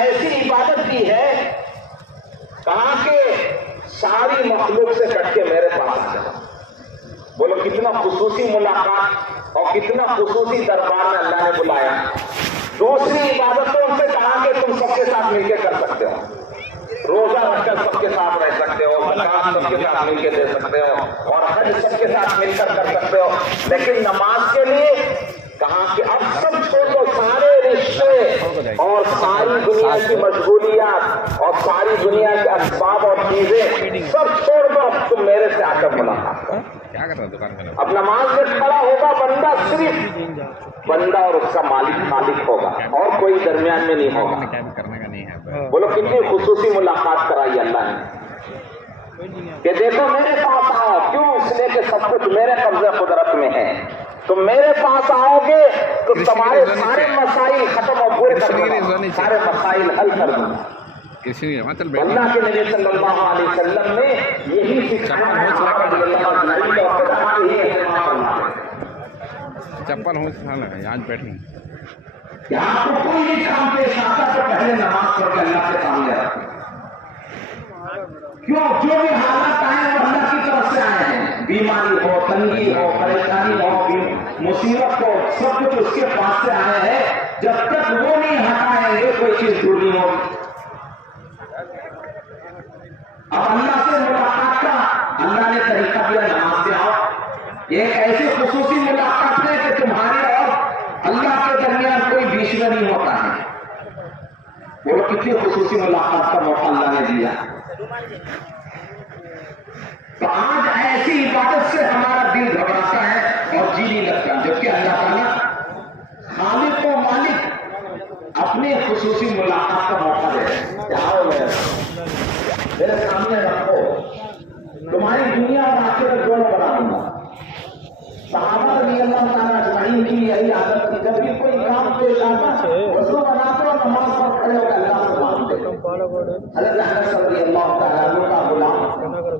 ایسی عبادت کی ہے کہاں کہ ساری مخلوق سے کٹ کے میرے پاس آ جاؤ. بولو کتنا خصوصی ملاقات اور کتنا خصوصی دربار میں اللہ نے بلایا. دوسری عبادتوں سے کہا کہ تم سب کے ساتھ مل کے کر سکتے ہو. روزہ رکھ کر سب کے ساتھ رہ سکتے ہو, زکات سب کے ساتھ مل کے دے سکتے ہو, اور حج سب کے ساتھ مل کر سکتے ہو. لیکن نماز کے لیے کہا کہ اب سب چھوڑو, سارے رشتے اور ساری دنیا کی مشغولیات اور ساری دنیا کے اسباب اور چیزیں سب چھوڑ دو, اب تم میرے سے آ کر ملاقات کرو. اب نماز میں کھڑا ہوگا بندہ, صرف بندہ اور اس کا مالک ہوگا, اور کوئی درمیان میں نہیں ہوگا. بولو کتنی خصوصی ملاقات کرائی اللہ نے کہ دیکھو میرے پاس آؤ. کیوں؟ اس لیے کہ سب کچھ میرے قبضے قدرت میں ہے. تم میرے پاس آؤ گے تو تمہارے سارے مسائل ختم اور پورے کر دوں گا, سارے مسائل حل کر دوں گا. اللہ کے نبی صلی اللہ علیہ وسلم نے یہی سکھایا. چپل ہوں یہاں بیٹھیں. آپ کو کوئی بھی کام پیش آتا تو پہلے نماز پڑھ کے اللہ کے سامنے رکھیں. کیوں؟ جو بھی حالات آئے وہ اللہ کی طرف سے آئے ہیں. بیماری ہو, تنگی ہو, پریشانی ہو, مصیبت ہو, سب کچھ اس کے پاس سے آئے ہیں. جب تک وہ نہیں ہٹائیں گے کوئی چیز دور نہیں ہوگی. اب اللہ سے ملاقات کا اللہ نے طریقہ دیا, نماز سے آؤ. یہ ایک ایسی خصوصی ملاقات ہے کہ تمہارے اور اللہ کے درمیان کوئی بیچ میں نہیں ہوتا ہے. وہ کتنی خصوصی ملاقات کا موقع اللہ نے دیا. تو آج ایسی عبادت سے ہمارا دل گھبراتا ہے اور جی نہیں لگتا, جبکہ اللہ تعالیٰ خالق و مالک اپنی خصوصی ملاقات کا موقع دے. آؤ میرے سامنے رکھو, تمہاری دنیا اور آخرت دونوں بنا دوں گا. صحابہ رضی اللہ تعالیٰ اجمعین کی یہی عادت تھی, جب بھی کوئی کام پیش آتا وضو بناتے اور نماز پڑھ کھڑے ہو کے اللہ سے مانگتے. حضرت انس رضی اللہ تعالیٰ عنہ کا غلام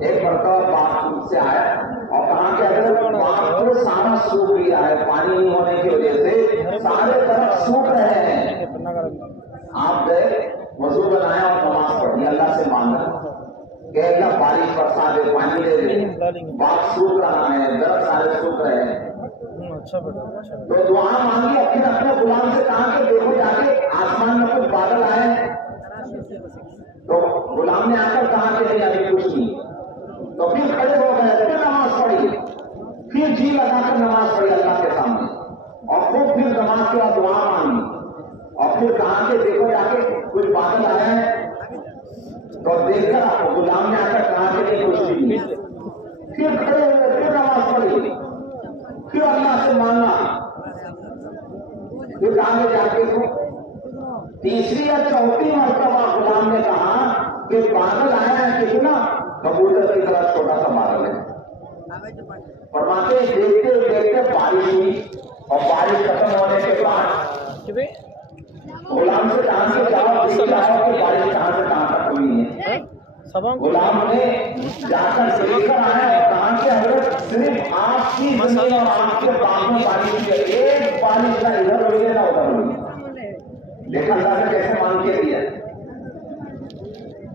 ایک مرتبہ باغ سے آیا اور کہا کہ حضرت باغ کو سارا سوکھ گیا ہے, پانی نہیں ہونے کی وجہ سے سارے طرف سوکھ رہے ہیں. آپ گئے, وضو بنایا اور نماز پڑھی, اللہ سے مانگا کہ اللہ بارش برسا دے, پانی دے دے, باغ سوکھ رہا ہے, درخت سارے سوکھ رہے ہیں. تو دعا مانگی, پھر اپنے غلام سے کہا کہ دیکھو جا کے آسمان میں کچھ بادل آئے ہیں. تو غلام نے آ کر کہا کہ نہیں ابھی کچھ نہیں. تو پھر کھڑے ہو گئے, پھر نماز پڑھی, پھر جی لگا کر نماز پڑھی اللہ کے سامنے, اور خوب پھر نماز کے بعد دعا مانگی, اور پھر کہا کہ دیکھو جا کے کچھ بادل آئے ہیں. تو دیکھ کر غلام نے آ کر کہا کہ نہیں کچھ نہیں. پھر کھڑے ہوئے, پھر نماز پڑھی, پھر اللہ سے مانگا, پھر آگے جا کے تیسری یا چوتھی مرتبہ غلام نے کہا کہ بادل آیا ہے کتنا, کبوتر کی طرح چھوٹا سا بادل ہے. فرماتے دیکھتے دیکھتے بارش ہوئی, اور بارش ختم ہونے کے بعد غلام سے کہاں سے جاؤ کہ بارش کہاں سے کہاں تک ہوئی ہے. غلام نے جا کر دیکھ کر آیا اور کہاں سے حضرت صرف آپ کی زمین اور آپ کے باغ میں بارش ہوئی ہے, ایک بارش نہ ادھر ہوئی ہے نہ ادھر ہوئی ہے. دیکھا اللہ نے کیسے مان کے دیا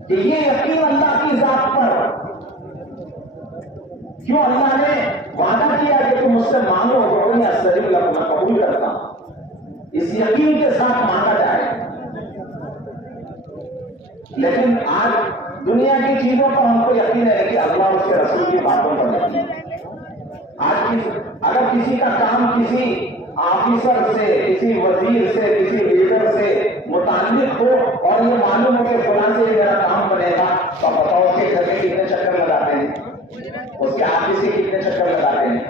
کہ یہ یقین اللہ کی ذات پر. کیوں؟ اللہ نے وعدہ کیا کہ تم مجھ سے مانگو تو میں استجب لکم, میں قبول کرتا ہوں. اس یقین کے ساتھ مانگا جائے. لیکن آج دنیا کی چیزوں پر ہم کو یقین ہے کہ اللہ اس کے رسول کی باتوں پر یقین. آج اگر کسی کا کام کسی آفیسر سے, کسی وزیر سے, کسی لیڈر سے متعلق ہو اور یہ معلوم ہو کہ فلاں سے میرا کام بنے گا, تو بتاؤ اس کے گھر میں کتنے چکر لگاتے ہیں, اس کے آفس سے کتنے چکر لگاتے ہیں.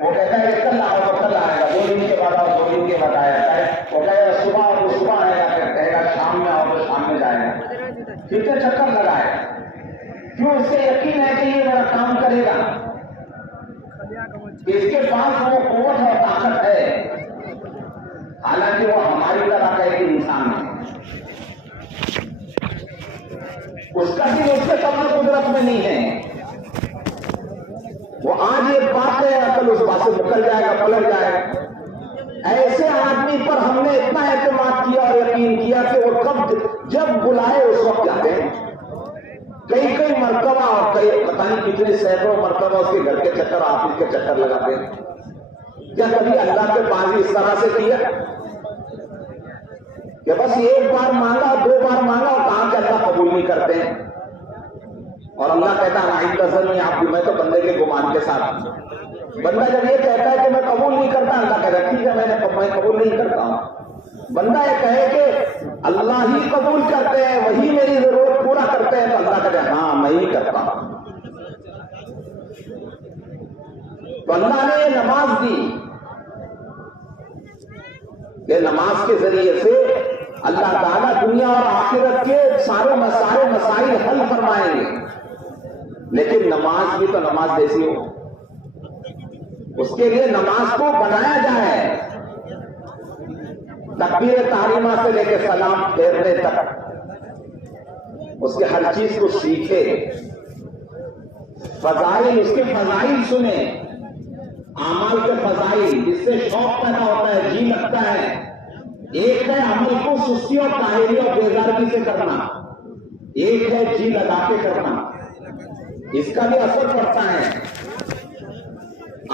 وہ کہتا ہے کل آؤ تو کل آئے گا, 2 دن کے بعد آؤ 2 دن کے بعد آیا ہے. وہ کہے گا صبح آؤ تو صبح آئے گا, پھر کہے گا شام میں آؤ تو شام میں جائے گا. کتنے چکر لگائے. کیوں؟ اس سے یقین ہے کہ یہ میرا کام کرے گا. اس کے پاس وہ قوت اور طاقت ہے, حالانکہ وہ ہماری طرح کا ایک انسان ہے. اس کا دل اس کے قبضے قدرت میں نہیں ہے. وہ آج ایک بات ہے, کل اس بات سے نکل جائے گا, پلٹ جائے گا. ایسے آدمی پر ہم نے اتنا اعتماد کیا اور یقین کیا کہ اتنے سینکڑوں مرتبہ اس کے گھر کے چکر آفس کے چکر لگاتے ہیں. کیا کبھی اللہ کے پاس اس طرح سے کیا کہ بس ایک بار مانگا 2 بار مانگا اور کہاں کہ اللہ قبول نہیں کرتے ہیں؟ اور اللہ کہتا ہے آئندہ میں آپ میں تو بندے کے گمان کے ساتھ. بندہ جب یہ کہتا ہے کہ میں قبول نہیں کرتا، اللہ کہتا ہے ٹھیک ہے میں قبول نہیں کرتا ہوں. بندہ یہ کہے کہ اللہ ہی قبول کرتے ہیں، وہی میری ضرورت پورا کرتے ہیں، تو اللہ کہتا ہے ہاں میں ہی کرتا ہوں. تو اللہ نے یہ نماز دی کہ نماز کے ذریعے سے اللہ تعالیٰ دنیا اور آخرت کے سارے مسائل حل فرمائیں گے. لیکن نماز بھی تو نماز جیسی ہو، اس کے لیے نماز کو بنایا جائے. تکبیر تحریمہ سے لے کے سلام پھیرنے تک اس کے ہر چیز کو سیکھے، فضائل اس کے فضائل سنیں، اعمال کے فضائل جس سے شوق پیدا ہوتا ہے، جی لگتا ہے. ایک ہے عمل کو سستی اور کاہلی اور بیزارگی سے کرنا، ایک ہے جی لگا کے کرنا. اس کا بھی اثر پڑتا ہے.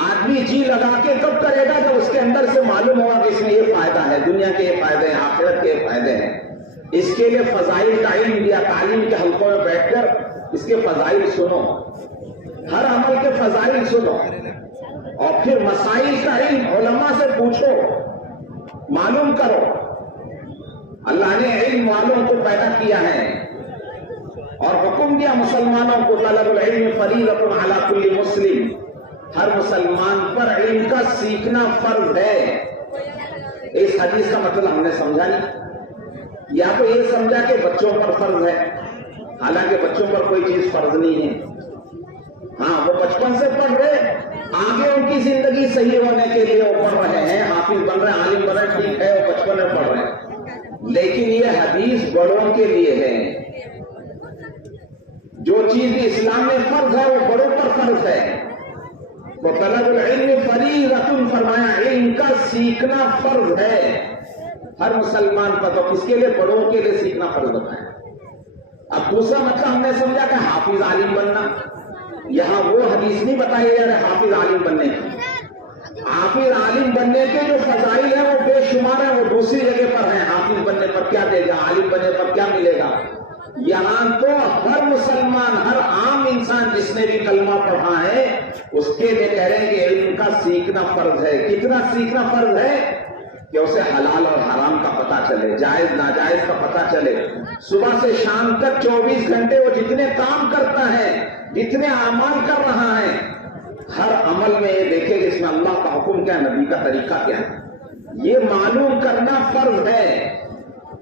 آدمی جی لگا کے کب کرے گا جب اس کے اندر سے معلوم ہوگا کہ اس میں یہ فائدہ ہے، دنیا کے یہ فائدے ہیں، آخرت کے یہ فائدے ہیں. اس کے لیے فضائل کا علم دیا، تعلیم کے حلقوں میں بیٹھ کر اس کے فضائل سنو، ہر عمل کے فضائل سنو، اور پھر مسائل کا علم علماء سے پوچھو، معلوم کرو. اللہ نے علم والوں کو پیدا کیا ہے اور حکم دیا مسلمانوں کو طلب العلم فریضۃ علی کل مسلم، ہر مسلمان پر علم کا سیکھنا فرض ہے. اس حدیث کا مطلب ہم نے سمجھا نہیں، یا تو یہ سمجھا کہ بچوں پر فرض ہے، حالانکہ بچوں پر کوئی چیز فرض نہیں ہے. ہاں وہ بچپن سے پڑھ رہے، آگے ان کی زندگی صحیح ہونے کے لیے وہ پڑھ رہے ہیں، حافظ بن رہے ہیں، عالم بن رہے ہیں، ٹھیک ہے وہ بچپن میں پڑھ رہے ہیں. لیکن یہ حدیث بڑوں کے لیے ہے. جو چیز اسلام میں فرض ہے وہ بڑوں پر فرض ہے. وہ طلب العلم فریضۃ فرمایا، علم کا سیکھنا فرض ہے ہر مسلمان پر. تو کس کے لیے؟ بڑوں کے لیے سیکھنا فرض ہوتا ہے. اب دوسرا مطلب ہم نے سمجھا کہ حافظ عالم بننا، یہاں وہ حدیث نہیں بتائی جا رہے حافظ عالم بننے کی. حافظ عالم بننے کے جو فضائل ہیں وہ بے شمار ہیں، وہ دوسری جگہ پر ہیں. حافظ بننے پر کیا دے گا، عالم بننے پر کیا ملے گا؟ یہاں تو ہر مسلمان، ہر عام انسان جس نے بھی کلمہ پڑھا ہے اس کے لیے کہہ رہے ہیں کہ علم کا سیکھنا فرض ہے. کتنا سیکھنا فرض ہے کہ اسے حلال اور حرام کا پتہ چلے، جائز ناجائز کا پتہ چلے. صبح سے شام تک 24 گھنٹے وہ جتنے کام کرتا ہے، جتنے اعمال کر رہا ہے، ہر عمل میں یہ دیکھے کہ اس میں اللہ کا حکم کیا ہے، نبی کا طریقہ کیا ہے، یہ معلوم کرنا فرض ہے.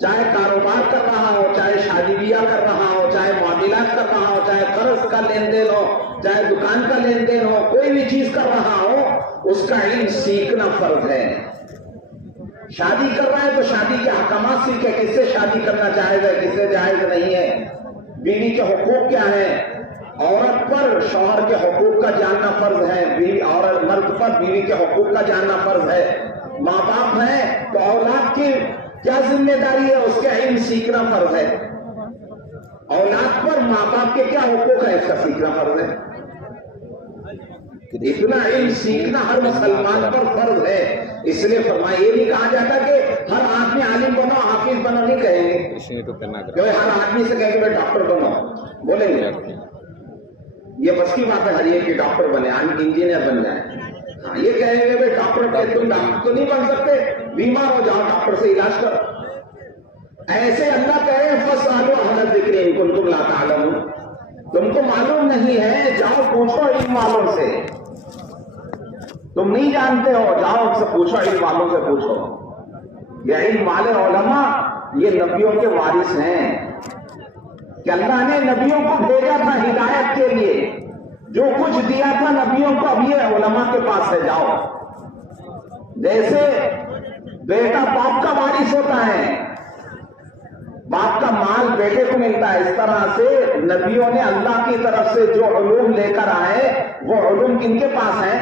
چاہے کاروبار کر رہا ہو، چاہے شادی بیاہ کر رہا ہو، چاہے معاملات کر رہا ہو، چاہے قرض کا لین دین ہو، چاہے دکان کا لین دین ہو، کوئی بھی چیز کر رہا ہو اس کا علم سیکھنا فرض ہے. شادی کر رہا ہے تو شادی کے احکامات سیکھے، کس سے شادی کرنا جائز ہے، کس سے جائز نہیں ہے، بیوی کے حقوق کیا ہے، عورت پر شوہر کے حقوق کا جاننا فرض ہے، عورت مرد پر بیوی کے حقوق کا جاننا فرض ہے. ماں باپ ہے تو اولاد کی کیا ذمہ داری ہے اس کے علم سیکھنا فرض ہے. اولاد پر ماں باپ کے کیا حقوق ہے اس کا سیکھنا فرض ہے. اتنا علم سیکھنا ہر مسلمان پر فرض ہے. اس لیے فرمایا، یہ نہیں کہا جاتا کہ ہر آدمی عالم بنو، حافظ بنو، نہیں کہیں گے. ہر آدمی سے کہیں گے میں ڈاکٹر بنو، بولیں گے یہ بس کی بات ہے ہر ایک ڈاکٹر بنے، انجینئر بن جائے. ہاں یہ کہیں گے بھائی ڈاکٹر تم ڈاکٹر تو نہیں بن سکتے، بیمار ہو جاؤ ڈاکٹر سے علاج کرو. ایسے اللہ کہے فاسألوا اہل الذکر ان کنتم لا تعلمون، تم کو معلوم نہیں ہے جاؤ پوچھو علم والوں سے. تم نہیں جانتے ہو جاؤ ان سے پوچھو، علم والوں سے پوچھو. یہ علم والے علماء یہ نبیوں کے وارث ہیں کہ اللہ نے نبیوں کو بھیجا تھا ہدایت کے لیے. جو کچھ دیا تھا نبیوں کو اب یہ علماء کے پاس سے جاؤ. جیسے بیٹا باپ کا وارث ہوتا ہے، باپ کا مال بیٹے کو ملتا ہے، اس طرح سے نبیوں نے اللہ کی طرف سے جو علوم لے کر آئے وہ علوم کن کے پاس ہیں؟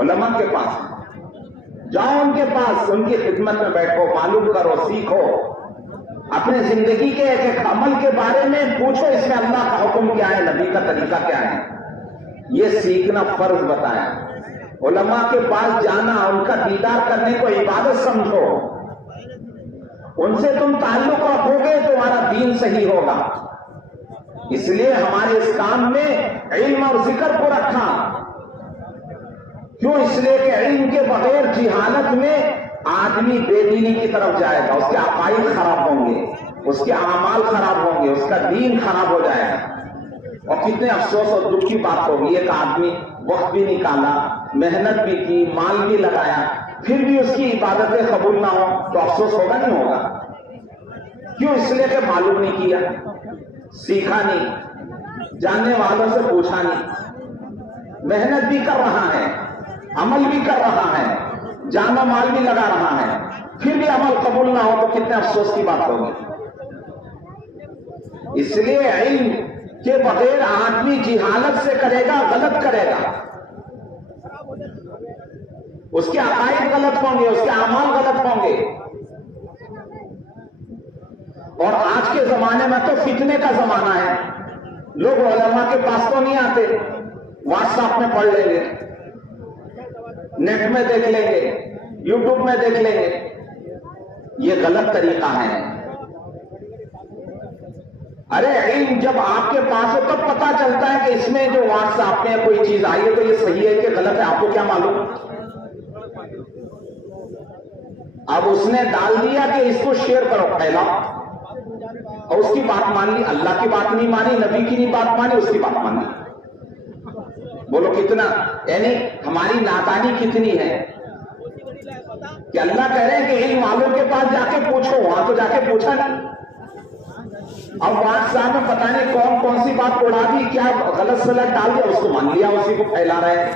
علماء کے پاس. جاؤ ان کے پاس، ان کی خدمت میں بیٹھو، معلوم کرو، سیکھو. اپنے زندگی کے ایک ایک عمل کے بارے میں پوچھو، اس میں اللہ کا حکم کیا ہے، نبی کا طریقہ کیا ہے. یہ سیکھنا فرض بتایا. علماء کے پاس جانا، ان کا دیدار کرنے کو عبادت سمجھو. ان سے تم تعلق رکھو گے تمہارا دین صحیح ہوگا. اس لیے ہمارے اس کام میں علم اور ذکر کو رکھا. کیوں؟ اس لیے کہ علم کے بغیر جہالت میں آدمی بے دینی کی طرف جائے گا. اس کے عقائد خراب ہوں گے، اس کے اعمال خراب ہوں گے، اس کا دین خراب ہو جائے گا. اور کتنے افسوس اور دکھ کی بات ہوگی، ایک آدمی وقت بھی نکالا، محنت بھی کی، مال بھی لگایا، پھر بھی اس کی عبادتیں قبول نہ ہو تو افسوس ہوگا نہیں ہوگا؟ کیوں؟ اس لیے کہ معلوم نہیں کیا، سیکھا نہیں، جاننے والوں سے پوچھا نہیں. محنت بھی کر رہا ہے، عمل بھی کر رہا ہے، جان و مال بھی لگا رہا ہے، پھر بھی عمل قبول نہ ہو تو کتنے افسوس کی بات ہوگی. اس لیے علم کے بغیر آدمی جہالت سے کرے گا، غلط کرے گا. اس کے عقائد غلط ہوں گے، اس کے اعمال غلط ہوں گے. اور آج کے زمانے میں تو فتنے کا زمانہ ہے. لوگ علماء کے پاس تو نہیں آتے، واٹس ایپ میں پڑھ لیں گے، نیٹ میں دیکھ لیں گے، یوٹیوب میں دیکھ لیں گے. یہ غلط طریقہ ہے. ارے علم جب آپ کے پاس ہو تب پتا چلتا ہے کہ اس میں جو واٹس ایپ میں کوئی چیز آئی ہے تو یہ صحیح ہے کہ غلط ہے. آپ کو کیا معلوم؟ اب اس نے ڈال دیا کہ اس کو شیئر کرو، پھیلا، اور اس کی بات مان لی. اللہ کی بات نہیں مانی، نبی کی نہیں بات مانی، اس کی بات مانی. بولو کتنا، یعنی ہماری نادانی کتنی ہے کہ اللہ کہہ رہے ہیں کہ علم والوں کے پاس جا کے پوچھو. وہاں تو جا کے پوچھا نہیں. اب واٹس ایپ میں پتہ نہیں کون کون سی بات اڑا دی، کیا غلط سلط ڈال دیا، اس کو مان لیا، اسی کو پھیلا رہے ہیں.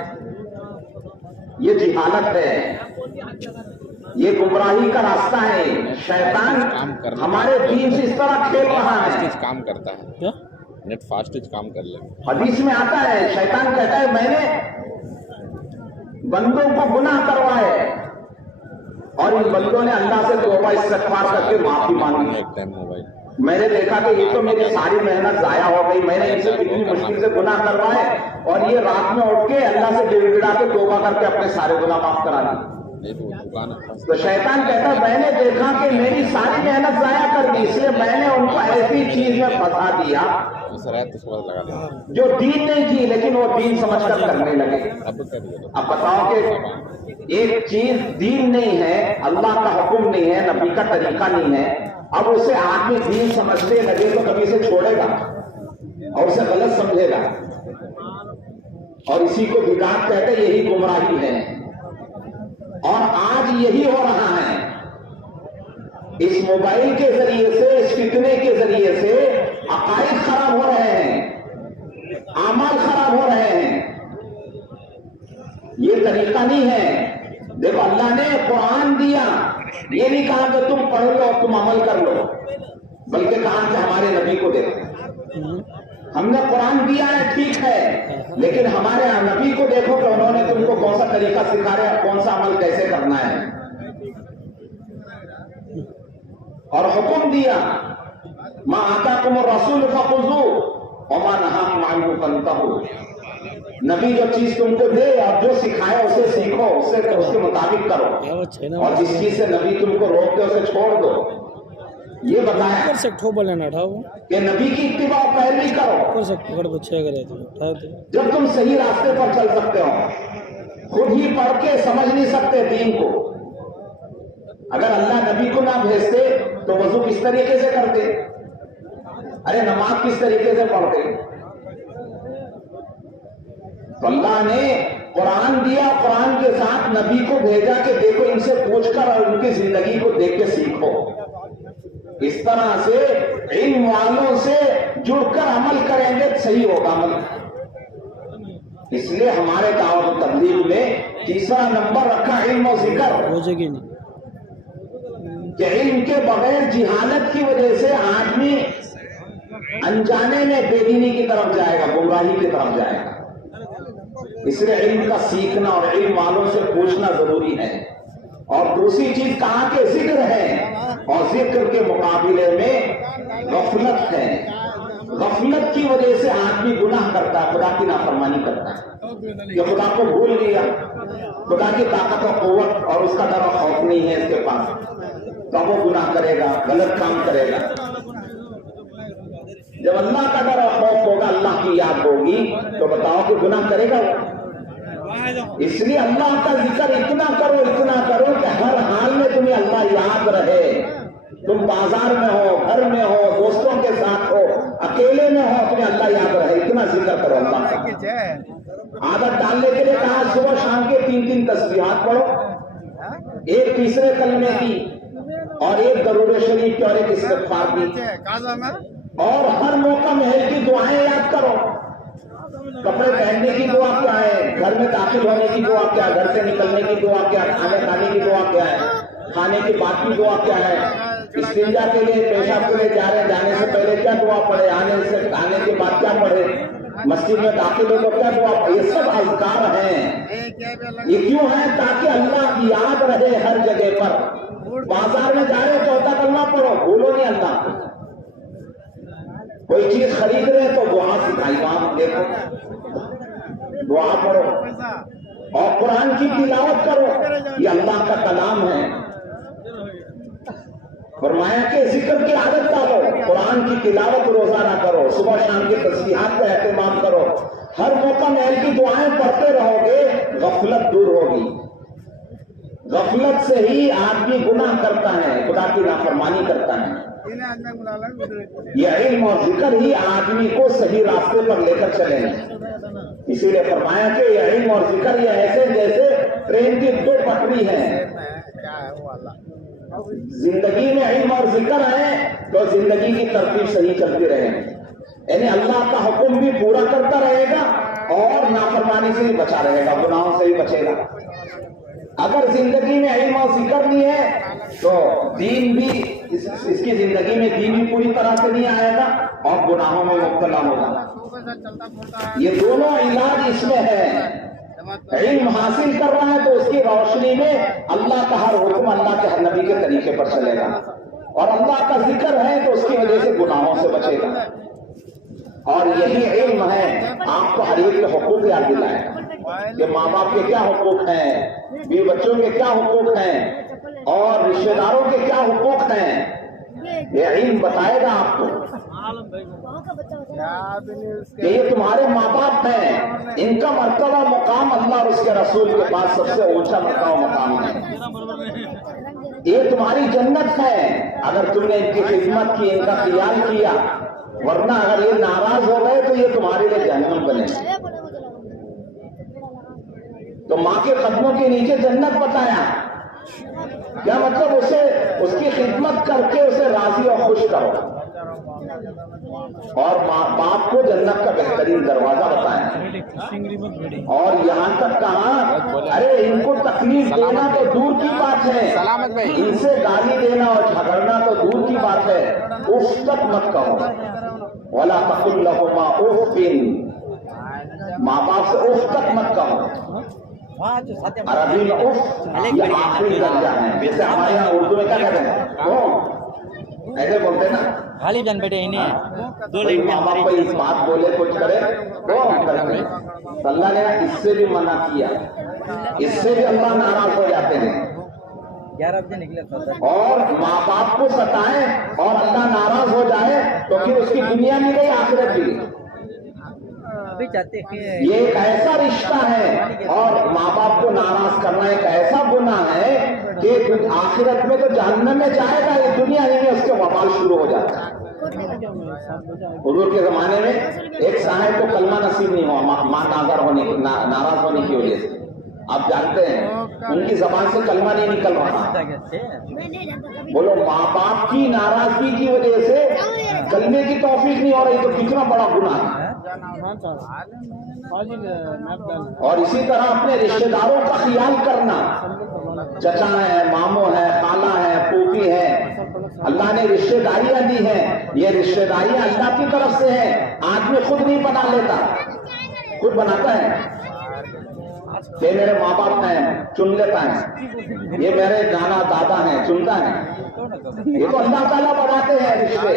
یہ جہالت ہے، یہ گمراہی کا راستہ ہے. شیطان ہمارے دین سے اس طرح کھیل رہا ہے. کام کرتا ہے، نیٹ فاسٹ کام کر لے. حدیث میں آتا ہے، شیطان کہتا ہے میں نے بندوں کو گناہ کروائے اور ان بندوں نے اللہ سے توبہ استغفار کر کے معافی مانگی. میں نے دیکھا کہ یہ تو میری ساری محنت ضائع ہو گئی. میں نے ان سے کتنی مشکل سے گناہ کروائے اور یہ رات میں اٹھ کے اللہ سے گڑ گڑا کے توبہ کر کے اپنے سارے گناہ معاف کرا دی. تو شیطان کہتا ہے میں نے دیکھا کہ میری ساری محنت ضائع کر دی، اس لیے میں نے ان کو ایسی چیز میں پھنسا دیا جو دین نہیں تھی لیکن وہ دین سمجھ کر کرنے لگے. اب بتاؤ کہ ایک چیز دین نہیں ہے، اللہ کا حکم نہیں ہے، نبی کا طریقہ نہیں ہے، اب اسے آدمی دین سمجھنے لگے تو کبھی سے چھوڑے گا اور اسے غلط سمجھے گا. اور اسی کو بدعت کہتے ہیں، یہی گمراہی ہے. اور آج یہی ہو رہا ہے. اس موبائل کے ذریعے سے، اس فتنے کے ذریعے سے عقائد خراب ہو رہے ہیں، اعمال خراب ہو رہے ہیں. یہ طریقہ نہیں ہے. دیکھو اللہ نے قرآن دیا، یہ نہیں کہا کہ تم پڑھ لو تم عمل کر لو، بلکہ کہا کہ ہمارے نبی کو دیکھو. ہم نے قرآن دیا ہے ٹھیک ہے، لیکن ہمارے نبی کو دیکھو کہ انہوں نے تم کو کون سا طریقہ سکھایا، کون سا عمل کیسے کرنا ہے. اور حکم دیا ما آتاکم الرسول فخذوہ وما نہاکم عنہ فانتہوا. نبی جو چیز تم کو دے اور جو سکھایا اسے سیکھو، اس کے مطابق کرو، اور جس چیز سے نبی تم کو روکتے اسے چھوڑ دو. یہ بتایا کہ نبی کی اتباع پیروی کرو. جب تم صحیح راستے پر چل سکتے ہو، خود ہی پڑھ کے سمجھ نہیں سکتے دین کو. اگر اللہ نبی کو نہ بھیجتے تو وضو کس طریقے سے کرتے؟ ارے نماز کس طریقے سے پڑھتے؟ تو اللہ نے قرآن دیا، قرآن کے ساتھ نبی کو بھیجا کہ دیکھو ان سے پوچھ کر اور ان کی زندگی کو دیکھ کے سیکھو. اس طرح سے علم والوں سے جڑ کر عمل کریں گے صحیح ہوگا عمل. اس لیے ہمارے دعوت و تبلیغ میں تیسرا نمبر رکھا علم و ذکر، کہ علم کے بغیر جہالت کی وجہ سے آدمی انجانے میں بے دینی کی طرف جائے گا، گمراہی کی طرف جائے گا. اس لیے علم کا سیکھنا اور علم والوں سے پوچھنا ضروری ہے. اور دوسری چیز کہا کہ ذکر ہے، اور ذکر کے مقابلے میں غفلت ہے. غفلت کی وجہ سے آدمی گناہ کرتا ہے، خدا کی نافرمانی کرتا ہے کہ خدا کو بھول گیا، خدا کی طاقت و قوت اور اس کا ڈر و خوف نہیں ہے اس کے پاس، تو وہ گناہ کرے گا، غلط کام کرے گا۔ جب اللہ کا ڈر و خوف ہوگا، اللہ کی یاد ہوگی، تو بتاؤ کہ گناہ کرے گا وہ؟ اس لیے اللہ کا ذکر اتنا کرو کہ ہر حال میں تمہیں اللہ یاد رہے۔ تم بازار میں ہو، گھر میں ہو، دوستوں کے ساتھ ہو، اکیلے میں ہو، تمہیں اللہ یاد رہے، اتنا ذکر کرو اللہ کا۔ عادت ڈالنے کے لیے کہا صبح شام کے 3 تسبیحات پڑھو، ایک تیسرے کلمے کی اور ایک درود شریف کی اور ایک استغفار کی، اور ہر موقع محل کی دعائیں یاد کرو۔ کپڑے پہننے کی دعا کیا ہے، گھر میں داخل ہونے کی دعا کیا ہے، گھر سے نکلنے کی دعا کیا ہے، کھانے کھانے کی دعا کیا ہے، کھانے کے بعد کی دعا کیا ہے، استنجا کے لیے پیشاب کے لیے جانے سے پہلے کیا دعا پڑھے، آنے کے بعد کیا پڑھے، مسجد میں داخل ہو تو کیا دعا پڑھے۔ یہ سب اذکار ہیں، یہ کیوں ہیں؟ تاکہ اللہ کی یاد رہے ہر جگہ پر۔ بازار میں جا رہے چوتھا کلمہ پڑھو، بھولو نہیں اللہ کو۔ کوئی چیز خرید رہے تو دعا سکھائی، وہاں دیکھو دعا پڑھو اور قرآن کی تلاوت کرو، یہ اللہ کا کلام ہے۔ فرمایا کہ ذکر کی عادت ڈالو، قرآن کی تلاوت روزانہ کرو، صبح شام کے تسبیحات کا اہتمام کرو، ہر موقع محل کی دعائیں پڑھتے رہو گے، غفلت دور ہوگی۔ غفلت سے ہی آدمی گناہ کرتا ہے، خدا کی نافرمانی کرتا ہے۔ یہ علم اور ذکر ہی آدمی کو صحیح راستے پر لے کر چلے ہیں۔ اسی لیے فرمایا کہ یہ علم اور ذکر یہ ایسے جیسے ٹرین کی 2 پٹری ہیں۔ زندگی میں علم اور ذکر ہے تو زندگی کی ترتیب صحیح چلتی رہے، یعنی اللہ کا حکم بھی پورا کرتا رہے گا اور نافرمانی سے بھی بچا رہے گا، گناہوں سے بھی بچے گا۔ اگر زندگی میں علم اور ذکر نہیں ہے تو دین بھی اس کی زندگی میں دین بھی پوری طرح سے نہیں آئے گا اور گناہوں میں مبتلا ہوگا۔ یہ دونوں علاج اس میں ہے۔ علم حاصل کر رہا ہے تو اس کی روشنی میں اللہ کا ہر حکم اللہ کے ہر نبی کے طریقے پر چلے گا، اور اللہ کا ذکر ہے تو اس کی وجہ سے گناہوں سے بچے گا۔ اور یہی علم ہے آپ کو ہر ایک کے حقوق یاد دلائے کہ ماں باپ کے کیا حقوق ہیں، بیوی بچوں کے کیا حقوق ہیں، اور رشتے داروں کے کیا حقوق ہیں۔ یہ علم بتائے گا آپ کو کہ یہ تمہارے ماں باپ ہیں، ان کا مرتبہ مقام اللہ اور اس کے رسول کے پاس سب سے اونچا مرتبہ مقام ہے۔ یہ تمہاری جنت ہے اگر تم نے ان کی خدمت کی، ان کا خیال کیا، ورنہ اگر یہ ناراض ہو گئے تو یہ تمہارے لیے جہنم بنے۔ تو ماں کے قدموں کے نیچے جنت بتایا، کیا مطلب اس کی خدمت کر کے اسے راضی اور خوش کرو، اور ماں باپ کو جنت کا بہترین دروازہ بتایا۔ اور یہاں تک کہا ارے ان کو تکلیف دینا تو دور کی بات ہے، ان سے گالی دینا اور جھگڑنا تو دور کی بات ہے، اف تک مت کہو، ولا تقل لهما اف، ماں باپ سے اف تک مت کہو۔ عربی میں اف یہ آخری درجہ ہے، جیسے ہمارے یہاں اردو میں کیا کہتے ہیں، ایسے بولتے ہیں نا، غالب جان بیٹے انہیں کوئی ماں باپ کو اس بات بولے کچھ کرے تو اللہ نے اس سے بھی منع کیا، اس سے بھی اللہ ناراض ہو جاتے ہیں۔ 11 بجے نکلے اور ماں باپ کو ستائیں اور اللہ ناراض ہو جائے تو پھر اس کی دنیا میں گئی، آخرت بھی۔ یہ ایک ایسا رشتہ ہے، اور ماں باپ کو ناراض کرنا ایک ایسا گناہ ہے کہ آخرت میں تو جہنم میں جائے گا، یہ دنیا ہی میں اس کے وبال شروع ہو جاتا ہے۔ حضور کے زمانے میں ایک صاحب کو کلمہ نصیب نہیں ہوا، ماں ناراض ہونے کی وجہ سے۔ آپ جانتے ہیں ان کی زبان سے کلمہ نہیں نکل رہا، بولو ماں باپ کی ناراضگی کی وجہ سے کلمے کی توفیق نہیں ہو رہی تو کتنا بڑا گناہ ہے۔ اور اسی طرح اپنے رشتے داروں کا خیال کرنا، چچا ہے، ماموں ہے، خالہ ہے، پھوپھی ہے، اللہ نے رشتے داریاں دی ہیں، یہ رشتے داریاں اللہ کی طرف سے ہیں، آدمی خود نہیں بنا لیتا، خود بناتا ہے۔ یہ میرے ماں باپ ہیں، چن لیتا ہے، یہ میرے نانا دادا ہیں، چنتا ہے، یہ تو اللہ تعالیٰ بناتے ہیں رشتے۔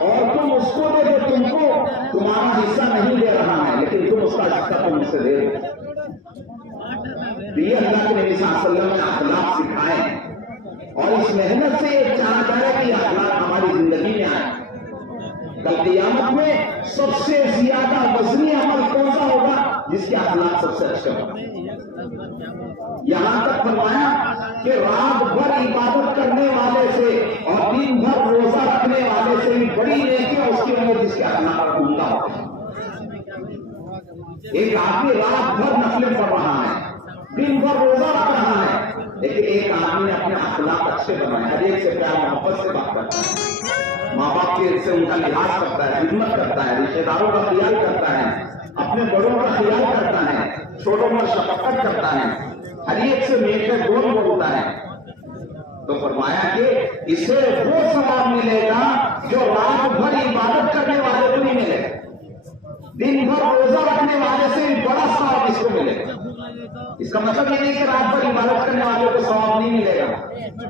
اور تم اس کو دے جو تم کو تمہارا حصہ نہیں دے رہا ہے، لیکن تم اس کا حصہ تم سے دے دو۔ یہ اللہ کے نبی صلی اللہ علیہ وسلم نے اخلاق سکھائے، اور اس محنت سے یہ چاہا جا رہا ہے کہ یہ اخلاق ہماری زندگی میں آئے۔ کل قیامت میں سب سے زیادہ وزنی عمل کون سا ہوگا؟ جس کے اخلاق سب سے اچھے ہوں۔ یہاں تک فرمایا کہ رات بھر عبادت کرنے والے سے اور دن بھر روزہ رکھنے والے سے بھی بڑی نیکی اس کی عمر جس کے اخلاق عمدہ ہوگا۔ ایک آدمی رات بھر نفلیں پڑھ رہا ہے، دن بھر روزہ رکھ رہا ہے، لیکن ایک آدمی نے اپنے اخلاق اچھے بنائے، ہر ایک سے پیار محبت سے بات کرتا ہے، ماں باپ کے سے ان کا لحاظ کرتا ہے، خدمت کرتا ہے، رشتے داروں کا خیال کرتا ہے، اپنے بڑوں کا خیال کرتا ہے، چھوٹوں پر شفقت کرتا ہے، ہر ایک سے میٹھے بول بولتا ہے، تو فرمایا کہ اسے وہ ثواب ملے گا جو رات بھر عبادت کرنے والے کو نہیں ملے گا، دن بھر روزہ رکھنے والے سے بھی بڑا ثواب اس کو ملے گا۔ اس کا مطلب یہ نہیں کہ رات بھر عبادت کرنے والے کو ثواب نہیں ملے گا،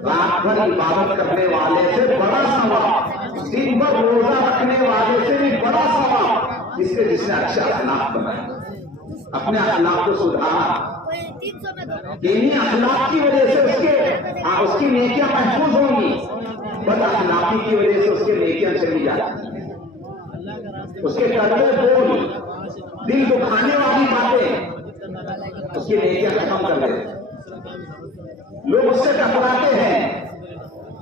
رات بھر عبادت کرنے والے سے بڑا ثواب، دن بھر روزہ رکھنے والے سے بھی بڑا ثواب، جس نے اچھا اخلاق بنایا، اپنے اخلاق کو سدھارا، دینی اخلاق کی وجہ سے اس کی نیکیاں محفوظ ہوں گی، بد اخلاقی کی وجہ سے اس کی نیکیاں چلی جاتی ہیں، اس کے کڑوے بول، دل دکھانے والی باتیں اس کی نیکیاں ختم کر دیتے، لوگ اس سے ٹکراتے ہیں،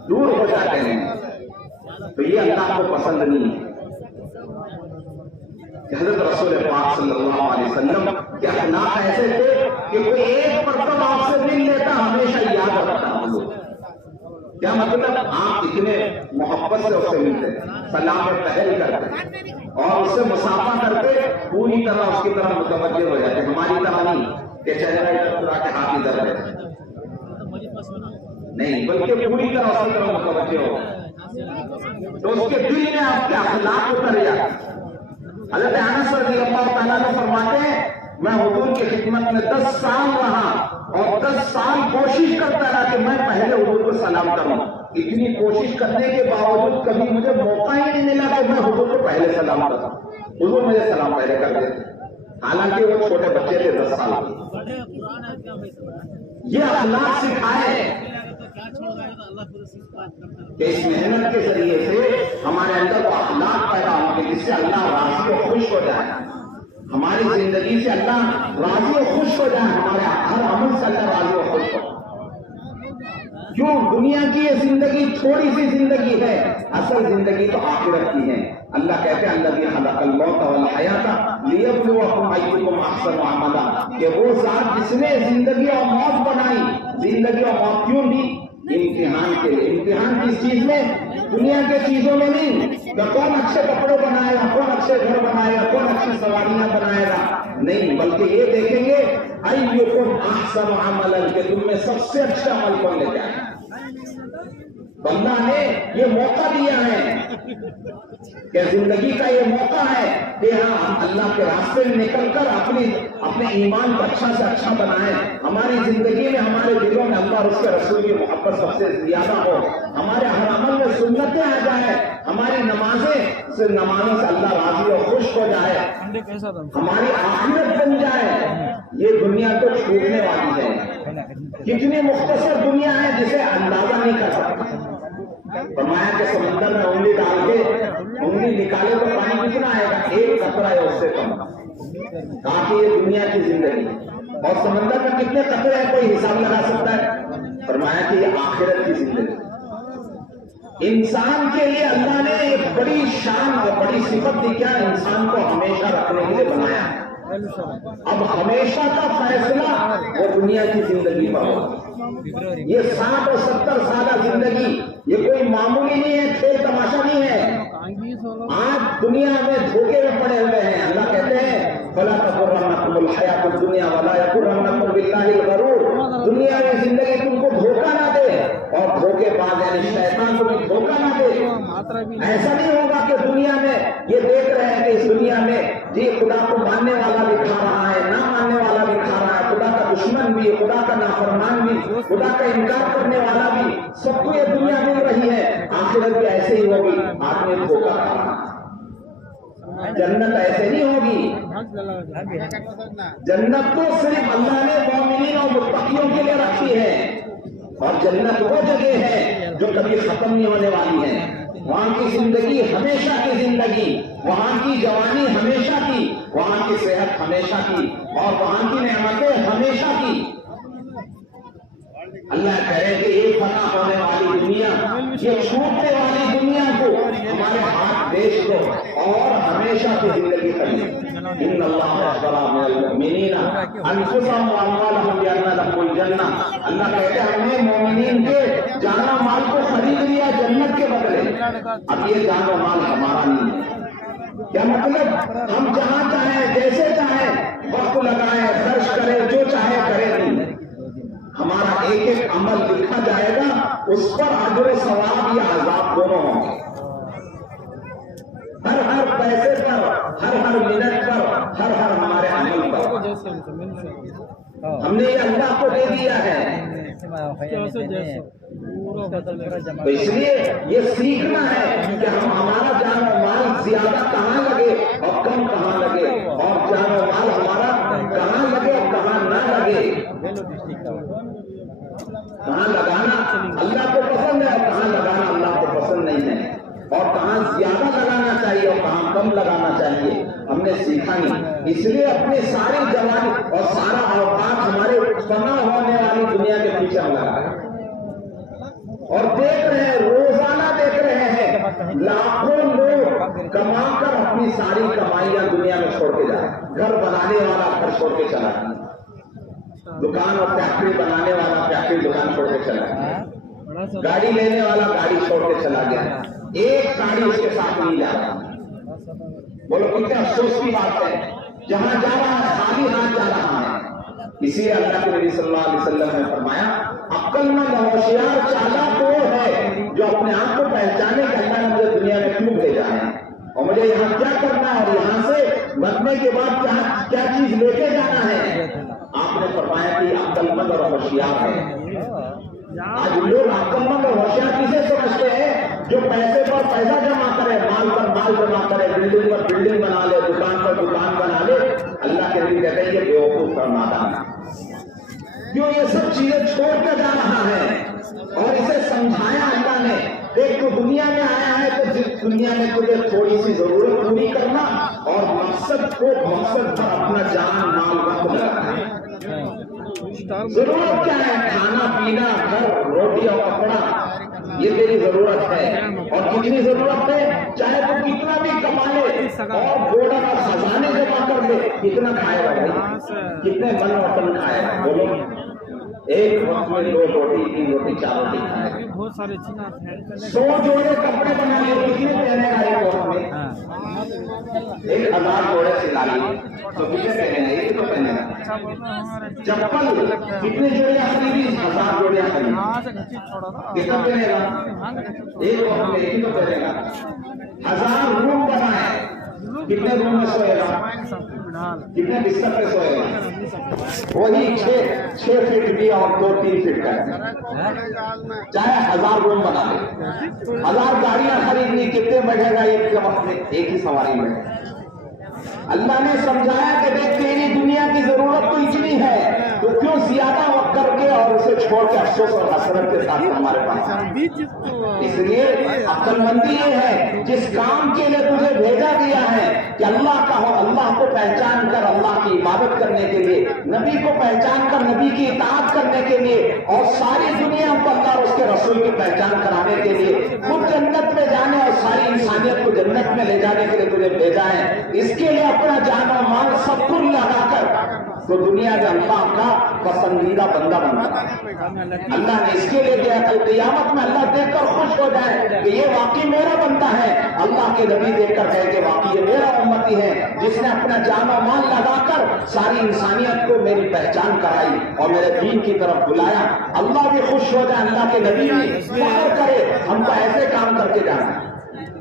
دور ہو جاتے ہیں، تو یہ اللہ کو پسند نہیں ہے۔ حضرت رسول پاک صلی اللہ علیہ وسلم کے اخلاق ایسے تھے کہ کوئی ایک مرتبہ آپ سے مل لیتا ہمیشہ یاد رکھتا ہم لوگ۔ کیا مطلب؟ آپ اتنے محبت سے اس سے ملتے، سلام اور پہل کرتے اور اس سے مسافہ کرتے، پوری طرح اس کی طرح متوجہ ہو جاتے، ہماری طرح نہیں کہ چہرہ ادھر کے ہاتھ ادھر رہتے نہیں، بلکہ پوری طرح اس کی طرح متوجہ ہو، تو اس کے دل میں آپ کے اخلاق اتر جاتے۔ حضرت انس رضی اللہ تعالیٰ نے فرماتے ہیں میں حضور کی خدمت میں 10 سال رہا اور 10 سال کوشش کرتا رہا کہ میں پہلے حضور کو سلام کروں، اتنی کوشش کرنے کے باوجود کبھی مجھے موقع ہی نہیں ملا کہ میں حضور کو پہلے سلام کروں، حضور مجھے سلام پہلے کر دیتے، حالانکہ وہ چھوٹے بچے تھے 10 سال کے۔ یہ اخلاق سکھائے کہ اس محنت کے ذریعے سے ہمارے اندر وہ اخلاق پیدا ہوں کہ جس سے اللہ راضی و خوش ہو جائے، ہماری زندگی سے اللہ راضی و خوش ہو جائے، ہمارے ہر عمل سے اللہ راضی و خوش ہو۔ کیوں؟ دنیا کی یہ زندگی تھوڑی سی زندگی ہے، اصل زندگی تو آخرت کی ہے۔ اللہ کہتے ہیں الذی خلق الموت والحیات لیبلوکم ایکم احسن عملا، کہ وہ ذات جس نے زندگی اور موت بنائی، زندگی اور موت کیوں دی؟ امتحان کے لیے۔ امتحان کس چیز میں؟ دنیا کے چیزوں میں نہیں کہ کون اچھے کپڑے بنائے گا، کون اچھے گھر بنائے گا، کون اچھی سواریاں بنائے گا، نہیں، بلکہ یہ دیکھیں گے ایکم احسن عملا، کہ تم میں سب سے اچھا عمل کون لے جائے۔ بندہ نے یہ موقع دیا ہے کہ زندگی کا یہ موقع ہے کہ ہم اللہ کے راستے میں نکل کر اپنے ایمان کو اچھا سے اچھا بنائیں، ہماری زندگی میں ہمارے دلوں میں اللہ اور اس کے رسول کی محبت سب سے زیادہ ہو، ہمارے ہر عمل میں سنتیں آ جائیں، ہماری نمازوں سے اللہ راضی اور خوش ہو جائے، ہماری آخرت بن جائے۔ یہ دنیا تو چھوٹنے والی ہے، کتنی مختصر دنیا ہے جسے اندازہ نہیں کر سکتا۔ فرمایا کہ سمندر میں انگلی ڈال کے انگلی نکالے تو پانی کتنا آئے گا؟ ایک قطرہ ہے اس سے کم۔ کہا کہ یہ دنیا کی زندگی اور سمندر میں کتنے قطرے ہیں کوئی حساب لگا سکتا ہے؟ فرمایا کہ یہ آخرت کی زندگی۔ انسان کے لیے اللہ نے ایک بڑی شان اور بڑی صفت دی، کیا؟ انسان کو ہمیشہ رکھنے کے لیے بنایا ہے۔ اب ہمیشہ کا فیصلہ وہ دنیا کی زندگی پر ہوگا۔ یہ 60 اور 70 سالہ زندگی یہ کوئی معمولی نہیں ہے، کھیل تماشا نہیں ہے۔ آج دنیا میں دھوکے میں پڑے ہوئے ہیں۔ اللہ کہتے ہیں فَلَا تَغُرَّنَّكُمُ الْحَيَاةُ الدُّنْيَا وَلَا يَغُرَّنَّكُم بِاللَّهِ الْغَرُورُ، دنیا میں زندگی تم کو دھوکہ نہ دے اور دھوکے باز یعنی شیطان تمہیں دھوکہ نہ دے۔ ایسا نہیں ہوگا کہ دنیا میں یہ دیکھ رہے ہیں کہ اس دنیا میں جی خدا کو ماننے والا بھی کھا رہا ہے، نہ ماننے والا بھی کھا رہا ہے، خدا کا دشمن بھی، خدا کا نافرمان بھی، خدا کا انکار کرنے والا بھی، سب کو یہ دنیا مل رہی ہے، آخرت بھی ایسے ہی ہوگی، آپ نے دھوکہ کھانا۔ جنت ایسے نہیں ہوگی، جنت تو صرف اللہ نے مومنین اور متقیوں کے لیے رکھی ہے، اور جنت وہ جگہ ہے جو کبھی ختم نہیں ہونے والی ہے۔ وہاں کی زندگی ہمیشہ کی زندگی، وہاں کی جوانی ہمیشہ کی، وہاں کی صحت ہمیشہ کی، اور وہاں کی نعمتیں ہمیشہ کی۔ اللہ کہے کہ یہ فنا ہونے والی دنیا، یہ چھوٹنے والی دنیا کو ہمارے ہاتھ بیچ دو اور ہمیشہ کی زندگی کریں۔ ان اللہ اشتری من المؤمنین انفسهم واموالهم بان لهم الجنہ، اللہ کہتے ہیں ہم نے مومنین کے جان و مال کو خرید لیا جنت کے بدلے، اب یہ جان و مال ہمارا نہیں ہے۔ کیا مطلب؟ ہم جہاں چاہیں جیسے چاہیں وقت لگائیں، خرچ کریں، جو چاہے کریں نہیں، ہمارا ایک ایک عمل لکھا جائے گا، اس پر اجر و ثواب یا عذاب دونوں ہوں گے۔ ہر پیسے پر، ہر منٹ پر، ہر ہمارے عمل پر ہم نے یہ اللہ کو دے دیا ہے۔ تو اس لیے یہ سیکھنا ہے کہ ہمارا جان و مال زیادہ کہاں لگے اور کم کہاں لگے، اور جان و مال ہمارا کہاں لگے اور کہاں نہ لگے، کہاں لگانا اللہ کو پسند ہے اور کہاں لگانا اللہ کو پسند نہیں ہے، اور کہاں زیادہ لگانا چاہیے اور کہاں کم لگانا چاہیے، ہم نے سیکھا نہیں۔ اس لیے اپنے ساری جوانی اور سارا اوقات ہمارے فنا ہونے والی دنیا کے پیچھے ہم لگا رہے ہیں، اور دیکھ رہے ہیں، روزانہ دیکھ رہے ہیں لاکھوں لوگ کما کر اپنی ساری کمائیاں دنیا میں چھوڑ کے جائیں۔ گھر بنانے والا گھر چھوڑ کے چلا گیا، دکان اور فیکٹری بنانے والا فیکٹری دکان چھوڑ کے چلا گیا، گاڑی لینے والا گاڑی چھوڑ کے چلا گیا، ایک گاڑی اس کے ساتھ نہیں جا رہا۔ بولو کتنے افسوس کی بات ہے، جہاں جا رہا ہے خالی ہاتھ جا رہا ہے۔ اسی لیے اللہ کے نبی صلی اللہ علیہ وسلم نے فرمایا عقل مند ہوشیار چالاک وہ ہے جو اپنے آپ کو پہچانے کہ اللہ نے مجھے دنیا میں کیوں بھیجا ہے اور مجھے یہاں کیا کرنا ہے، اور یہاں سے مرنے کے بعد کیا چیز لے کے جانا ہے۔ آپ نے فرمایا کہ عقل مند اور ہوشیار ہے۔ آج لوگ عقل مند اور ہوشیار کسے سمجھتے ہیں؟ جو پیسے پر پیسہ جمع کرے، مال پر مال جمع کرے، بلڈنگ پر بلڈنگ بنا لے، دکان پر دکان بنا لے۔ اللہ کے لیے کہتے ہیں یہ بیوقوف اور نادان کیوں یہ سب چیزیں چھوڑ کے جا رہا ہے، اور اسے سمجھایا اللہ نے ایک تو دنیا میں آیا ہے تو جس دنیا میں تجھے تھوڑی سی ضرورت پوری کرنا اور مقصد پر اپنا جان مال وقت لگانا۔ ضرورت کیا ہے؟ کھانا پینا، گھر، روٹی اور کپڑا، یہ تیری ضرورت ہے، اور کتنی ضرورت ہے؟ چاہے تو کتنا بھی کما لے اور گوڑا اور خزانے جمع کر لے، کتنا کھائے گا بھائی؟ کتنے من وطن کھائے گا؟ بولو ایک وقت میں 2 روٹی 3 روٹی 4 روٹی کھائے گا، بہت سارے چیزیں 100 جوڑے کپڑے بنا لیے، کتنے پہنے گا ایک وقت میں؟ 1000 جوڑے سلا لیے تو کتنے پہنے گا؟ ایک تو پہنے گا۔ چپل کتنے جوڑیاں خریدی؟ 1000 جوڑیاں خریدی، کتنا پہنے گا؟ ایک وقت میں ایک تو پہنے گا۔ 1000 روم بنائے، کتنے روم میں سوئے گا؟ کتنے بستر پہ سوئے گا؟ وہی 6 فٹ بھی اور 2-3 فٹ کا ہے، چاہے 1000 روم بنا لے، 1000 گاڑیاں خریدنی، کتنے بیٹھے گا ایک کے وقت میں؟ ایک ہی سواری میں۔ اللہ نے سمجھایا کہ دیکھ تیری دنیا کی ضرورت تو اتنی ہے تو کیوں زیادہ وقت کر کے اور اسے چھوڑ کے افسوس اور حسرت کے ساتھ ہمارے پاس۔ اس لیے عقل مندی یہ ہے جس کام کے لیے تجھے بھیجا گیا ہے کہ اللہ کا ہو، اللہ کو پہچان کر اللہ کی عبادت کرنے کے لیے، نبی کو پہچان کر نبی کی اطاعت کرنے کے لیے، اور ساری دنیا کو اللہ اور اس کے رسول کی پہچان کرانے کے لیے، خود جنت میں جانے اور ساری انسانیت کو جنت میں لے جانے کے لیے تجھے بھیجا ہے۔ اس کے لیے اپنا جان و مال سب کچھ لگا کر تو دنیا میں اللہ کا پسندیدہ بندہ بنتا ہے۔ اللہ نے اس کے لیے کیا؟ کل قیامت میں اللہ دیکھ کر خوش ہو جائے کہ یہ واقعی میرا بندہ ہے۔ اللہ کے نبی دیکھ کر کہے کہ واقعی یہ میرا امتی ہے جس نے اپنا جان و مال لگا کر ساری انسانیت کو میری پہچان کرائی اور میرے دین کی طرف بلایا۔ اللہ بھی خوش ہو جائے، اللہ کے نبی بھی فخر کرے ہم کو ایسے کام کر کے جانا ہے۔